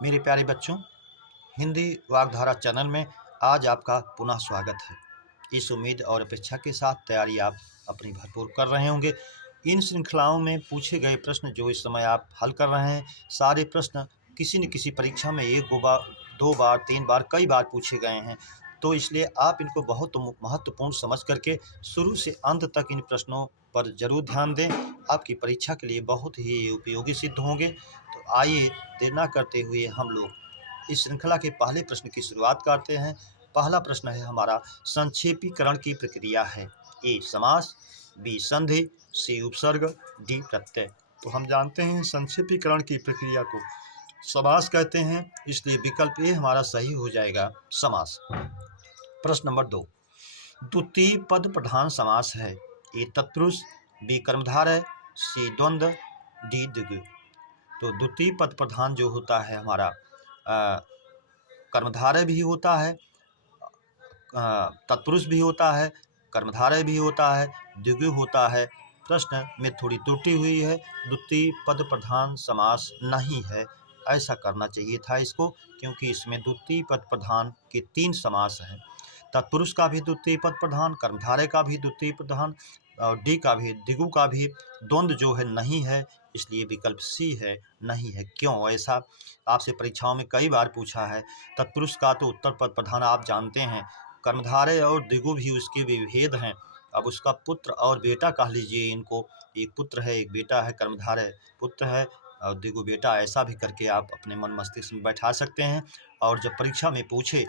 मेरे प्यारे बच्चों, हिंदी वाग्धारा चैनल में आज आपका पुनः स्वागत है। इस उम्मीद और अपेक्षा के साथ तैयारी आप अपनी भरपूर कर रहे होंगे। इन श्रृंखलाओं में पूछे गए प्रश्न जो इस समय आप हल कर रहे हैं, सारे प्रश्न किसी न किसी परीक्षा में 1 बार, 2 बार, 3 बार, कई बार पूछे गए हैं। तो इसलिए आप इनको बहुत महत्वपूर्ण समझ करके शुरू से अंत तक इन प्रश्नों पर ज़रूर ध्यान दें। आपकी परीक्षा के लिए बहुत ही उपयोगी सिद्ध होंगे। तो आइए देर ना करते हुए हम लोग इस श्रृंखला के पहले प्रश्न की शुरुआत करते हैं। पहला प्रश्न है हमारा, संक्षेपीकरण की प्रक्रिया है। ए समास, बी संधि, सी उपसर्ग, डी प्रत्यय। तो हम जानते हैं संक्षेपीकरण की प्रक्रिया को समास कहते हैं, इसलिए विकल्प ए हमारा सही हो जाएगा, समास। प्रश्न नंबर 2, द्वितीय पद प्रधान समास है। ए तत्पुरुष, बी कर्मधारय, सी द्वंद्व, डी द्विगु। तो द्वितीय पद प्रधान जो होता है हमारा कर्मधारय भी होता है, तत्पुरुष भी होता है, कर्मधारय भी होता है, द्विगु होता है। प्रश्न में थोड़ी त्रुटि हुई है, द्वितीय पद प्रधान समास नहीं है। ऐसा करना चाहिए था इसको, क्योंकि इसमें द्वितीय पद प्रधान के 3 समास हैं। तत्पुरुष का भी द्वितीय पद प्रधान, कर्मधारय का भी द्वितीय प्रधान और डी का भी, द्विगु का भी द्वंद्व जो है नहीं है, इसलिए विकल्प सी है, नहीं है। क्यों ऐसा? आपसे परीक्षाओं में कई बार पूछा है। तत्पुरुष का तो उत्तर पद प्रधान आप जानते हैं, कर्मधारय और द्विगु भी उसके विभेद हैं। अब उसका पुत्र और बेटा कह लीजिए इनको, एक पुत्र है एक बेटा है, कर्मधारय पुत्र है और द्विगु बेटा, ऐसा भी करके आप अपने मन मस्तिष्क में बैठा सकते हैं। और जब परीक्षा में पूछे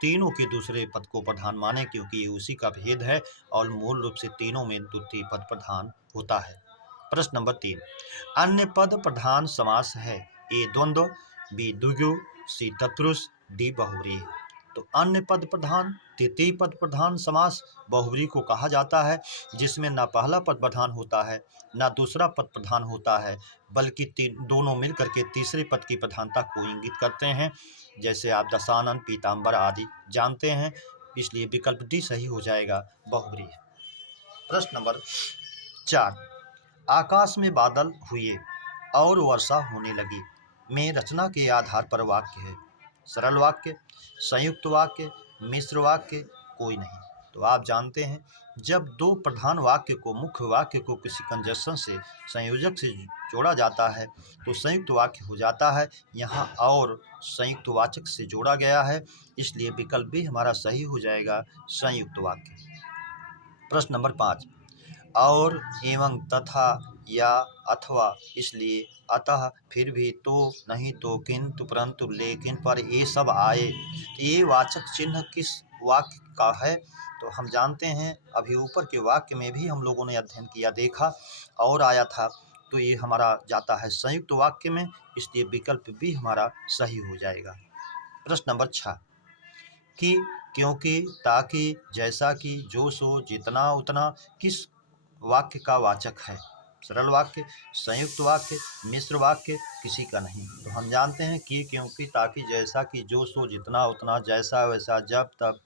तीनों के दूसरे पद को प्रधान माने, क्योंकि ये उसी का भेद है और मूल रूप से तीनों में द्वितीय पद प्रधान होता है। प्रश्न नंबर 3, अन्य पद प्रधान समास है। ए द्वंद्व, बी द्विगु, सी तत्पुरुष, डी बहुव्रीहि। तो अन्य पद प्रधान, तृतीय पद प्रधान समास बहुव्रीहि को कहा जाता है, जिसमें न पहला पद प्रधान होता है न दूसरा पद प्रधान होता है, बल्कि दोनों मिलकर के तीसरे पद की प्रधानता को इंगित करते हैं, जैसे आप दशानन, पीताम्बर आदि जानते हैं। इसलिए विकल्प डी सही हो जाएगा, बहुव्रीहि। प्रश्न नंबर 4, आकाश में बादल हुए और वर्षा होने लगी में रचना के आधार पर वाक्य है। सरल वाक्य, संयुक्त वाक्य, मिश्र वाक्य, कोई नहीं। तो आप जानते हैं, जब दो प्रधान वाक्य को, मुख्य वाक्य को किसी कंजक्शन से, संयोजक से जोड़ा जाता है तो संयुक्त वाक्य हो जाता है। यहाँ और संयुक्त वाचक से जोड़ा गया है, इसलिए विकल्प भी हमारा सही हो जाएगा, संयुक्त वाक्य। प्रश्न नंबर 5, और, एवं, तथा, या, अथवा, इसलिए, अतः, फिर भी, तो, नहीं तो, किंतु, परंतु, लेकिन, पर, ये सब आए। तो ये वाचक चिन्ह किस वाक्य का है? तो हम जानते हैं, अभी ऊपर के वाक्य में भी हम लोगों ने अध्ययन किया, देखा और आया था, तो ये हमारा जाता है संयुक्त वाक्य में, इसलिए विकल्प भी हमारा सही हो जाएगा। प्रश्न नंबर 6, कि, क्योंकि, ताकि, जैसा कि, जो सो, जितना उतना किस वाक्य का वाचक है? सरल वाक्य, संयुक्त वाक्य, मिश्र वाक्य, किसी का नहीं। तो हम जानते हैं कि, क्योंकि, ताकि, जैसा कि, जो सो, जितना उतना, जैसा वैसा, जब तब,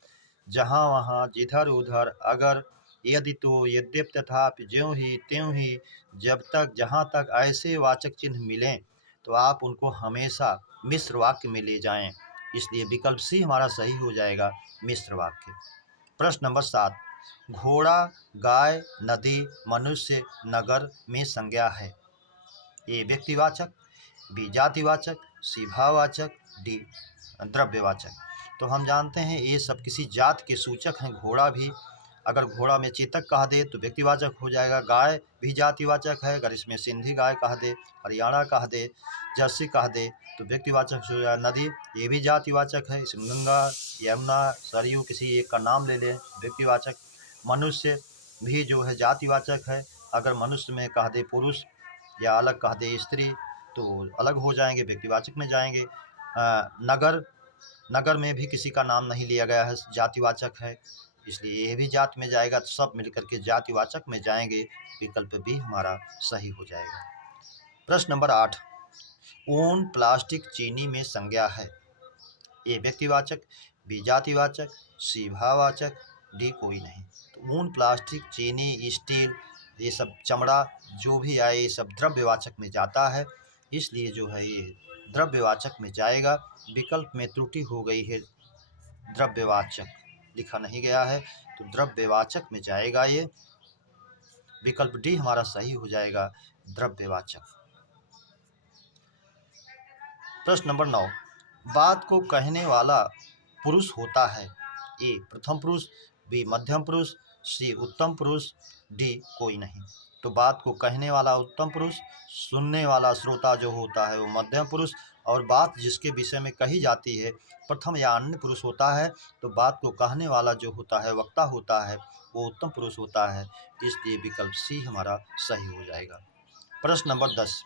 जहाँ वहाँ, जिधर उधर, अगर, यदि तो, यद्यपि, तथापि, ज्यों ही त्यों ही, जब तक, जहाँ तक, ऐसे वाचक चिन्ह मिलें तो आप उनको हमेशा मिश्र वाक्य में ले जाएं, इसलिए विकल्प सी हमारा सही हो जाएगा, मिश्र वाक्य। प्रश्न नंबर 7, घोड़ा, गाय, नदी, मनुष्य, नगर में संज्ञा है। ए व्यक्तिवाचक, बी जातिवाचक, सी भाववाचक, डी द्रव्यवाचक। तो हम जानते हैं ये सब किसी जात के सूचक हैं। घोड़ा भी अगर घोड़ा में चेतक कह दे तो व्यक्तिवाचक हो जाएगा, गाय भी जातिवाचक है, अगर इसमें सिंधी गाय कह दे, हरियाणा कह दे, जर्सी कह दे तो व्यक्तिवाचक हो जाएगा। नदी ये भी जातिवाचक है, इसमें गंगा, यमुना, सरयू किसी एक का नाम ले लें, व्यक्तिवाचक। मनुष्य भी जो है जातिवाचक है, अगर मनुष्य में कह दे पुरुष या अलग कह दे स्त्री तो अलग हो जाएंगे, व्यक्तिवाचक में जाएंगे। नगर, नगर में भी किसी का नाम नहीं लिया गया है, जातिवाचक है, इसलिए यह भी जात में जाएगा, तो सब मिलकर के जातिवाचक में जाएंगे, विकल्प भी हमारा सही हो जाएगा। प्रश्न नंबर 8, ऊन, प्लास्टिक, चीनी में संज्ञा है। ए व्यक्तिवाचक, बी जातिवाचक, सी भाववाचक, डी कोई नहीं। तो ऊन, प्लास्टिक, चीनी, स्टील, ये सब चमड़ा जो भी आए ये सब द्रव्यवाचक में जाता है, इसलिए जो है ये द्रव्यवाचक में जाएगा। विकल्प में त्रुटि हो गई है, द्रव्यवाचक लिखा नहीं गया है, तो द्रव्यवाचक में जाएगा ये। विकल्प डी हमारा सही हो जाएगा, द्रव्यवाचक। प्रश्न नंबर 9, बात को कहने वाला पुरुष होता है। ए प्रथम पुरुष, बी मध्यम पुरुष, सी उत्तम पुरुष, डी कोई नहीं। तो बात को कहने वाला उत्तम पुरुष, सुनने वाला श्रोता जो होता है वो मध्यम पुरुष, और बात जिसके विषय में कही जाती है प्रथम या अन्य पुरुष होता है। तो बात को कहने वाला जो होता है, वक्ता होता है, वो उत्तम पुरुष होता है। इसलिए विकल्प सी हमारा सही हो जाएगा। प्रश्न नंबर 10,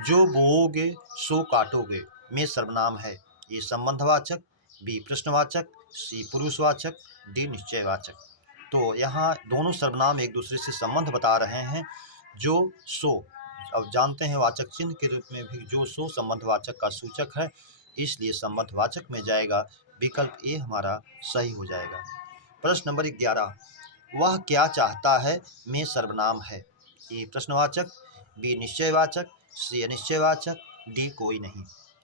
जो बोओगे सो काटोगे में सर्वनाम है। ये संबंधवाचक, बी प्रश्नवाचक, सी पुरुषवाचक, डी निश्चयवाचक। तो यहाँ दोनों सर्वनाम एक दूसरे से संबंध बता रहे हैं। जो सो, अब जानते हैं वाचक चिन्ह के रूप में भी जो सो संबंधवाचक का सूचक है, इसलिए संबंधवाचक में जाएगा। विकल्प ए हमारा सही हो जाएगा। प्रश्न नंबर 11, वह क्या चाहता है में सर्वनाम है। ए प्रश्नवाचक, बी निश्चयवाचक, सी अनिश्चयवाचक, डी कोई नहीं।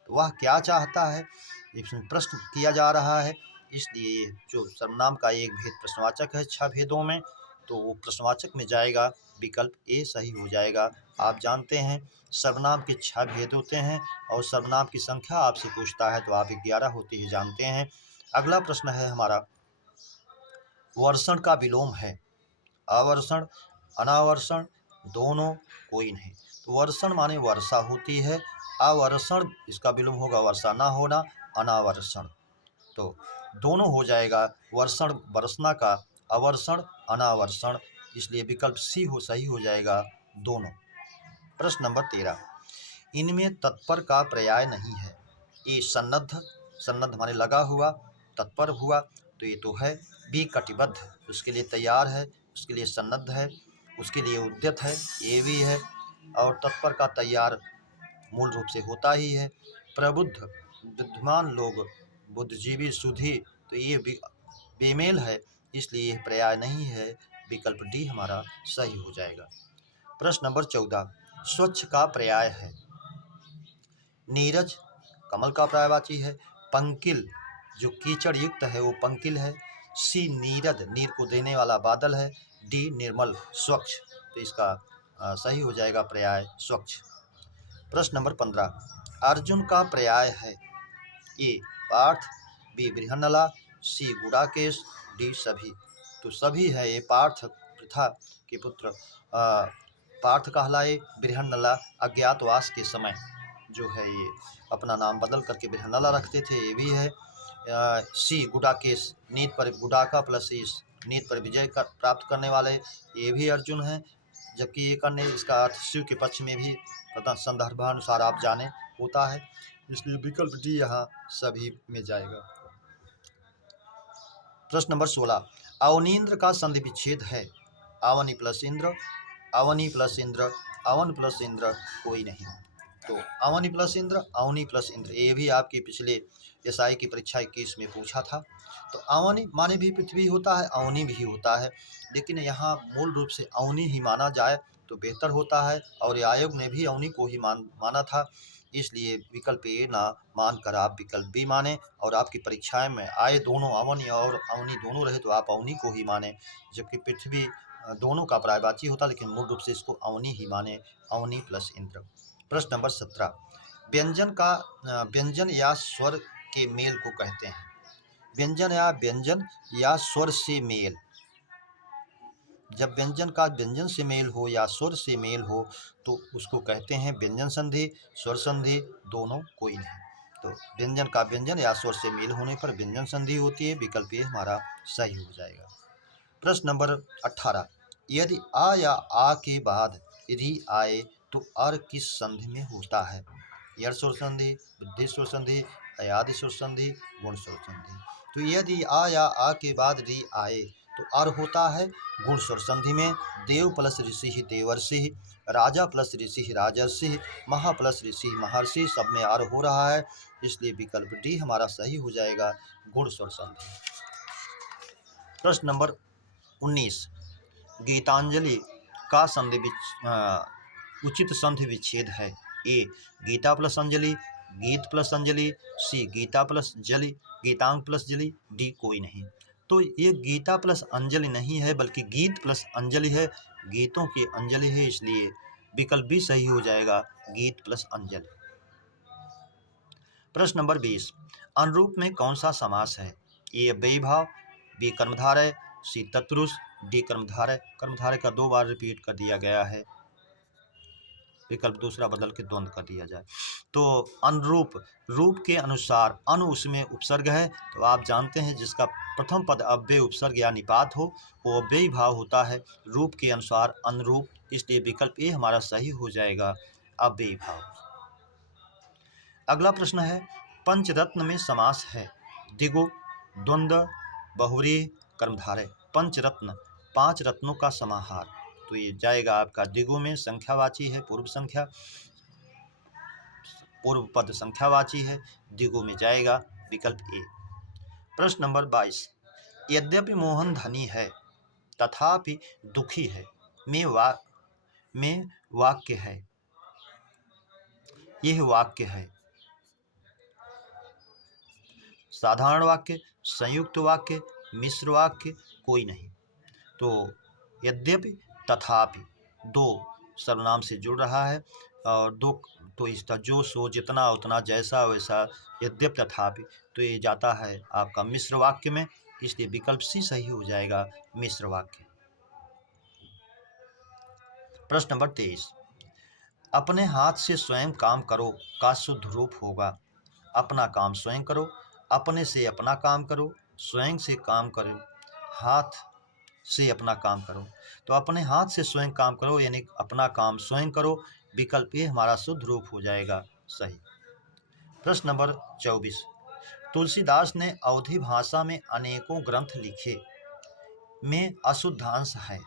तो वह क्या चाहता है, इसमें प्रश्न किया जा रहा है, इसलिए जो सर्वनाम का एक भेद प्रश्नवाचक है 6 भेदों में, तो वो प्रश्नवाचक में जाएगा। विकल्प ए सही हो जाएगा। आप जानते हैं सर्वनाम के 6 भेद होते हैं, और सर्वनाम की संख्या आपसे पूछता है तो आप 11 होती है जानते हैं। अगला प्रश्न है हमारा, वर्षण का विलोम है। आवर्षण, अनावर्षण, दोनों, कोई नहीं। तो वर्षण माने वर्षा होती है, आवर्षण इसका विलोम होगा वर्षा ना होना, अनावर्षण। तो दोनों हो जाएगा, वर्षण बरसना का, अवर्षण अनावर्षण, इसलिए विकल्प सी हो सही हो जाएगा, दोनों। प्रश्न नंबर 13, इनमें तत्पर का पर्याय नहीं है। ए सन्नद्ध, सन्नद्ध माने लगा हुआ, तत्पर हुआ, तो ये तो है। बी कटिबद्ध, उसके लिए तैयार है, उसके लिए सन्नद्ध है, उसके लिए उद्यत है, ये भी है। और तत्पर का तैयार मूल रूप से होता ही है। प्रबुद्ध, बुद्धिमान लोग, बुद्धिजीवी, सुधी, तो ये बेमेल है, इसलिए यह पर्याय नहीं है। विकल्प डी हमारा सही हो जाएगा। प्रश्न नंबर 14, स्वच्छ का पर्याय है। नीरज कमल का पर्यायवाची है। पंकिल जो कीचड़ युक्त है वो पंकिल है। सी नीरद, नीर को देने वाला बादल है। डी निर्मल, स्वच्छ, तो इसका सही हो जाएगा पर्याय स्वच्छ। प्रश्न नंबर 15, अर्जुन का पर्याय है। ए पार्थ, बी बृहन्नला, सी गुडाकेश, डी सभी। तो सभी है, ये पार्थ पृथा के पुत्र पार्थ कहलाए। बृहन्नला अज्ञातवास के समय जो है ये अपना नाम बदल करके बृहन्नला रखते थे, ये भी है। सी गुडाकेश, नीत पर गुडाका प्लस इस, नीत पर विजय प्राप्त करने वाले, ये भी अर्जुन हैं। जबकि एक अन्य इसका अर्थ शिव के पक्ष में भी पता संदर्भानुसार आप जाने होता है, इसलिए विकल्प डी यहाँ सभी में जाएगा। प्रश्न नंबर 16, अवनीन्द्र का संधि विच्छेद है। अवनी प्लस इंद्र, अवनी प्लस इंद्र, अवन प्लस इंद्र, कोई नहीं। तो अवनी प्लस इंद्र, अवनी प्लस इंद्र, ये भी आपके पिछले एसआई की परीक्षा 21 में पूछा था। तो अवनी माने भी पृथ्वी होता है, अवनी भी होता है, लेकिन यहाँ मूल रूप से अवनी ही माना जाए तो बेहतर होता है, और आयोग ने भी अवनी को ही माना था, इसलिए विकल्प ए ना मानकर आप विकल्प बी माने, और आपकी परीक्षाएं में आए दोनों अवनी और अवनी दोनों रहे तो आप अवनी को ही माने, जबकि पृथ्वी दोनों का पर्यायवाची होता, लेकिन मूल रूप से इसको अवनी ही माने, अवनी प्लस इंद्र। प्रश्न नंबर 17, व्यंजन या स्वर के मेल को कहते हैं। व्यंजन या स्वर से मेल, जब व्यंजन का व्यंजन से मेल हो या स्वर से मेल हो तो उसको कहते हैं व्यंजन संधि, स्वर संधि, दोनों, कोई नहीं। तो व्यंजन का व्यंजन या स्वर से मेल होने पर व्यंजन संधि होती है। विकल्प ये हमारा सही हो जाएगा। प्रश्न नंबर 18, यदि आ या आ के बाद री आए तो अर किस संधि में होता है। यर स्वर संधि, वृद्धि स्वर संधि, अयादि स्वर संधि, गुण स्वर संधि। तो यदि आ या आ के बाद री आए तो अर होता है गुण स्वर संधि में। देव प्लस ऋषि देवर्षि, राजा प्लस ऋषि राजर्षि, महा प्लस ऋषि महर्षि, सब में अर हो रहा है, इसलिए विकल्प डी हमारा सही हो जाएगा, गुण स्वर संधि। प्रश्न नंबर 19, गीतांजलि का उचित संधि विच्छेद है। ए गीता प्लस अंजलि, गीत प्लस अंजलि, सी गीता प्लस जलि, गीतांग प्लस जलि, डी कोई नहीं। तो ये गीता प्लस अंजलि नहीं है बल्कि गीत प्लस अंजलि है, गीतों की अंजलि है, इसलिए विकल्प भी सही हो जाएगा, गीत प्लस अंजलि। प्रश्न नंबर 20, अनुरूप में कौन सा समास है? ए अव्ययी भाव, बी कर्मधारय, सी तत्पुरुष, डी कर्मधारय। कर्मधारय का 2 बार रिपीट कर दिया गया है, विकल्प दूसरा बदल के द्वंद्व कर दिया जाए। तो अनुरूप, रूप के अनुसार, अनु उसमें उपसर्ग है, तो आप जानते हैं जिसका प्रथम पद अव्यय उपसर्ग या निपात हो वो अव्ययी भाव होता है, रूप के अनुसार अनुरूप, इसलिए विकल्प ए हमारा सही हो जाएगा, अव्ययी भाव। अगला प्रश्न है, पंचरत्न में समास है, द्विगु, द्वंद्व, बहुव्रीहि, कर्मधारय। पंचरत्न 5 रत्नों का समाहार, तो ये जाएगा आपका द्विगु में, संख्यावाची है, पूर्व पद संख्यावाची है, द्विगु में जाएगा विकल्प ए। प्रश्न नंबर 22, यद्यपि मोहन धनी है तथापि दुखी है, में वाक्य है, यह वाक्य है साधारण वाक्य, संयुक्त वाक्य, मिश्र वाक्य, कोई नहीं। तो यद्यपि तथापि 2 सर्वनाम से जुड़ रहा है और 2 तो इसका जो सो जितना उतना जैसा वैसा, यद्यपि तथापि, तो ये जाता है आपका मिश्र वाक्य में, इसलिए विकल्प सी सही हो जाएगा, मिश्र वाक्य। प्रश्न नंबर 23, अपने हाथ से स्वयं काम करो का शुद्ध रूप होगा, अपना काम स्वयं करो, अपने से अपना काम करो, स्वयं से काम करो, हाथ से अपना काम करो। तो अपने हाथ से स्वयं काम करो यानी अपना काम स्वयं करो, विकल्प ए हमारा शुद्ध रूप हो जाएगा, सही। प्रश्न नंबर 24, तुलसीदास ने अवधी भाषा में अनेकों ग्रंथ लिखे, में अशुद्धांश है,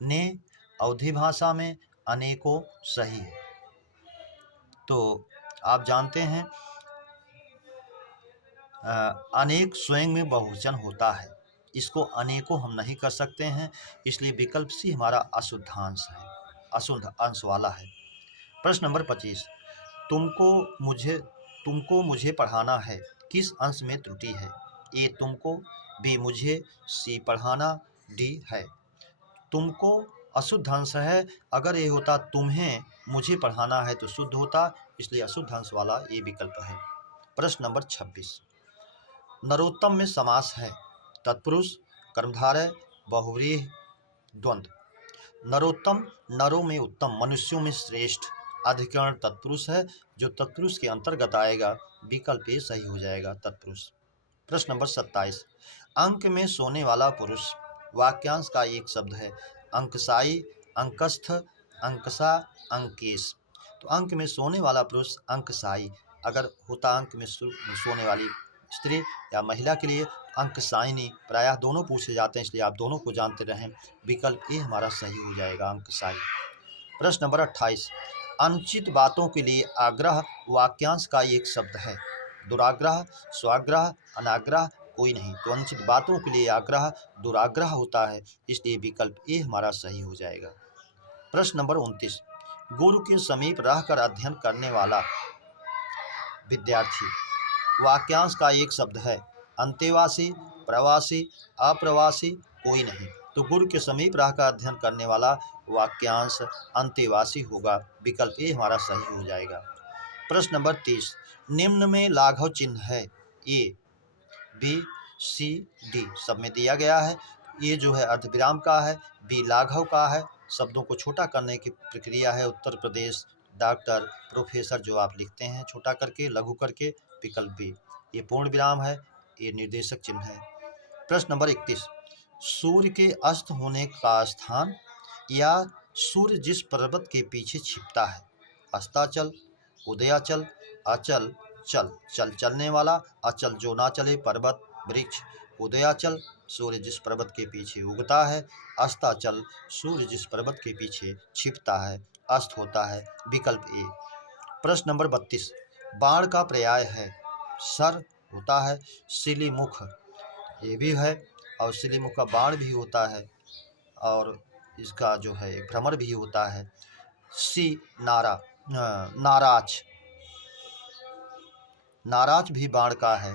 ने अवधी भाषा में अनेकों सही है। तो आप जानते हैं अनेक स्वयं में बहुवचन होता है, इसको अनेकों हम नहीं कर सकते हैं, इसलिए विकल्प सी हमारा अशुद्धांश है, अशुद्ध अंश वाला है। प्रश्न नंबर 25, तुमको मुझे पढ़ाना है, किस अंश में त्रुटि है? ए तुमको, बी मुझे, सी पढ़ाना, डी है। तुमको अशुद्ध अंश है, अगर ये होता तुम्हें मुझे पढ़ाना है तो शुद्ध होता, इसलिए अशुद्ध अंश वाला ये विकल्प है। प्रश्न नंबर 26, नरोत्तम में समास है, तत्पुरुष, कर्मधारय, बहुव्रीहि, द्वंद्व। नरोत्तम नरों में उत्तम, मनुष्यों में श्रेष्ठ, अधिकरण तत्पुरुष है, जो तत्पुरुष के अंतर्गत आएगा, विकल्प ए सही हो जाएगा, तत्पुरुष। प्रश्न नंबर 27, अंक में सोने वाला पुरुष, वाक्यांश का एक शब्द है, अंकसाई, अंकस्थ, अंकसा, अंकेश। तो अंक में सोने वाला पुरुष अंकसाई, अगर होता अंक में सोने वाली स्त्री या महिला के लिए अंकसायिनी, प्रायः दोनों पूछे जाते हैं, इसलिए आप दोनों को जानते रहें, विकल्प ए हमारा सही हो जाएगा, अंकसाई। प्रश्न नंबर 28, अनुचित बातों के लिए आग्रह वाक्यांश का एक शब्द है, दुराग्रह, स्वाग्रह, अनाग्रह, कोई नहीं। तो अनुचित बातों के लिए आग्रह दुराग्रह होता है, इसलिए विकल्प ए हमारा सही हो जाएगा। प्रश्न नंबर 29, गुरु के समीप रहकर अध्ययन करने वाला विद्यार्थी, वाक्यांश का एक शब्द है, अंतेवासी, प्रवासी, अप्रवासी, कोई नहीं। तो गुरु के समीप रहकर अध्ययन करने वाला वाक्यांश अंतेवासी होगा, विकल्प ए हमारा सही हो जाएगा। प्रश्न नंबर 30, निम्न में लाघव चिन्ह है, ए, बी, सी, डी, सब में दिया गया है। ये जो है अर्धविराम का है, बी लाघव का है, शब्दों को छोटा करने की प्रक्रिया है, उत्तर प्रदेश, डॉक्टर, प्रोफेसर जो आप लिखते हैं छोटा करके, लघु करके, विकल्प बी। ये पूर्ण विराम है, ये निर्देशक चिन्ह है। प्रश्न नंबर 31, सूर्य के अस्त होने का स्थान या सूर्य जिस पर्वत के पीछे छिपता है, अस्ताचल, उदयाचल, अचल, चल, चल चलने वाला, अचल जो ना चले, पर्वत, वृक्ष, उदयाचल सूर्य जिस पर्वत के पीछे उगता है, अस्ताचल सूर्य जिस पर्वत के पीछे छिपता है, अस्त होता है, विकल्प ए। प्रश्न नंबर 32, बाण का पर्याय है, सर होता है, सिलीमुख ये भी है, और सिलीमुख का बाण भी होता है, और इसका जो है भ्रमर भी होता है। सी नारा, नाराज, नाराज भी बाण का है।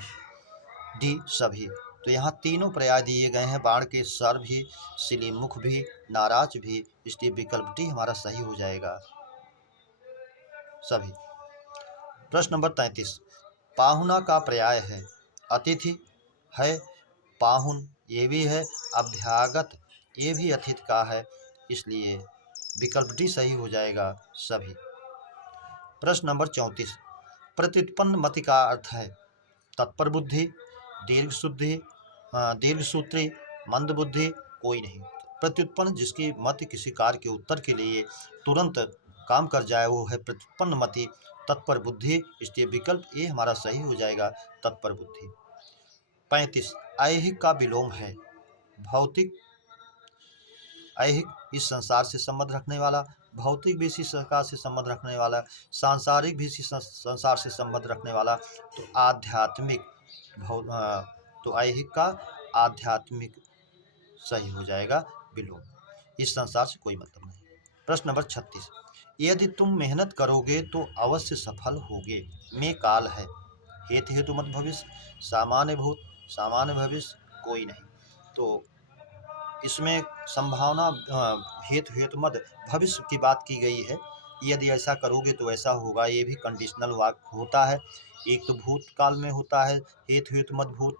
डी सभी। तो यहाँ तीनों पर्याय दिए गए हैं, बाण के सर भी, सिलीमुख भी, नाराज भी, इसलिए विकल्प डी हमारा सही हो जाएगा सभी। प्रश्न नंबर 33, पाहुना का पर्याय है, अतिथि है, पाहुन ये भी है, अभ्यागत ये भी अतिथि का है, इसलिए विकल्प डी सही हो जाएगा सभी। प्रश्न नंबर 34, प्रत्युत्पन्न मति का अर्थ है तत्पर बुद्धि, दीर्घ शुद्धि, दीर्घ सूत्री, मंद बुद्धि, कोई नहीं। प्रत्युत्पन्न जिसकी मति किसी कार्य के उत्तर के लिए तुरंत काम कर जाए वो है प्रत्युत्पन्न मति, तत्पर बुद्धि, इसलिए विकल्प ए हमारा सही हो जाएगा तत्पर बुद्धि। 35, ऐहिक का विलोम है, भौतिक, ऐहिक इस संसार से संबंध रखने वाला, भौतिक भी इसी संसार से संबंध रखने वाला, सांसारिक भी इसी संसार से संबंध रखने वाला, तो आध्यात्मिक तो ऐहिक का आध्यात्मिक सही हो जाएगा विलोम, इस संसार से कोई मतलब नहीं। प्रश्न नंबर 36, यदि तुम मेहनत करोगे तो अवश्य सफल होगे, में काल है, हेतु हेतु मत भविष्य, सामान्य भूत, सामान्य भविष्य, कोई नहीं। तो इसमें संभावना हेतु हेतु मत भविष्य की बात की गई है, यदि ऐसा करोगे तो ऐसा होगा, ये भी कंडीशनल वाक्य होता है। एक तो भूतकाल में होता है हेतु हेतु मत भूत,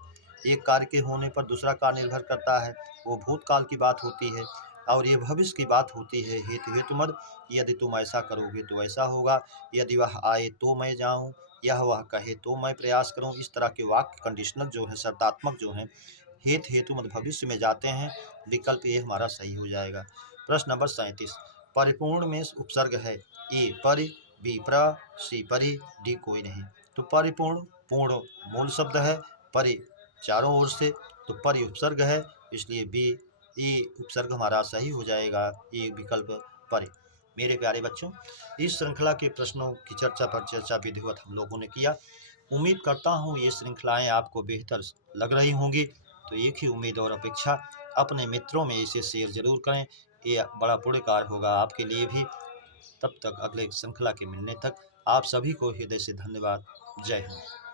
एक कार्य के होने पर दूसरा कार्य निर्भर करता है, वो भूतकाल की बात होती है, और ये भविष्य की बात होती है हेतु हेतु मत, यदि तुम ऐसा करोगे तो ऐसा होगा, यदि वह आए तो मैं जाऊँ, यह वह कहे तो मैं प्रयास करूँ, इस तरह के वाक्य कंडीशनल जो है, शर्तात्मक जो है, हेतु हेतु मत भविष्य में जाते हैं, विकल्प ए हमारा सही हो जाएगा। प्रश्न नंबर 37, परिपूर्ण में उपसर्ग है, ए परि, बी प्र, सी परि, डी कोई नहीं। तो परिपूर्ण, पूर्ण मूल शब्द है, परि चारों ओर से, तो परि उपसर्ग है, इसलिए बी ए उपसर्ग हमारा सही हो जाएगा, ए विकल्प परि। मेरे प्यारे बच्चों, इस श्रृंखला के प्रश्नों की चर्चा पर चर्चा विधिवत हम लोगों ने किया। उम्मीद करता हूँ ये श्रृंखलाएं आपको बेहतर लग रही होंगी, तो एक ही उम्मीद और अपेक्षा, अपने मित्रों में इसे शेयर जरूर करें, ये बड़ा पुण्य कार्य होगा आपके लिए भी। तब तक अगले श्रृंखला के मिलने तक आप सभी को हृदय से धन्यवाद। जय हिंद।